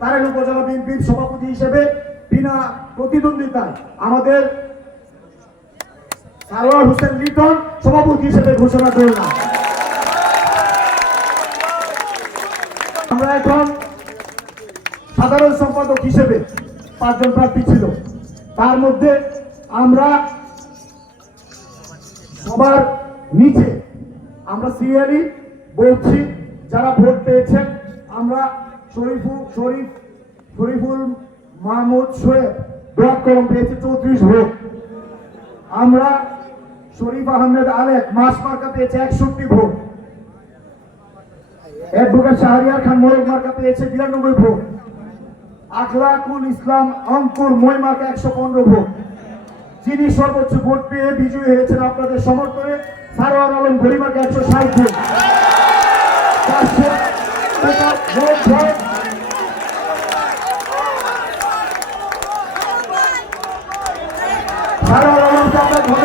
তারেন উপজেলা বিএনপির সভাপতি হিসেবে বিনা প্রতিদ্বন্দ্বিতায় আমাদের সারোয়ার হোসেন লিটন সভাপতি হিসেবে ঘোষণা করলাম। আমরা এখন সাধারণ সম্পাদক হিসেবে পাঁচজন প্রার্থী ছিল। তার মধ্যে আমরা সবার নিচে, আমরা সিরিয়ালি বলছি যারা ভোট পেয়েছেন, আমরা শরীফুল, শরীফ, শরীফুল মাহমুদ সোয়েব ব্লক কলম পেয়েছে চৌত্রিশ ভোট। আমরা শরীফ আহমেদ আলেক মাস মার্কা পেয়েছে একষট্টি ভোট। অ্যাডভোকেট শাহরিয়ার খান মোরগ মার্কা পেয়েছে বিরানব্বই ভোট। আখলাকুল ইসলাম অঙ্কুর মই মার্কা একশো পনেরো ভোট। যিনি সর্বোচ্চ ভোট পেয়ে বিজয়ী হয়েছেন আপনাদের সমর্থনে, সারোয়ার আলম গরিমাকে একশো ষাট ভোট। চারশো টাকা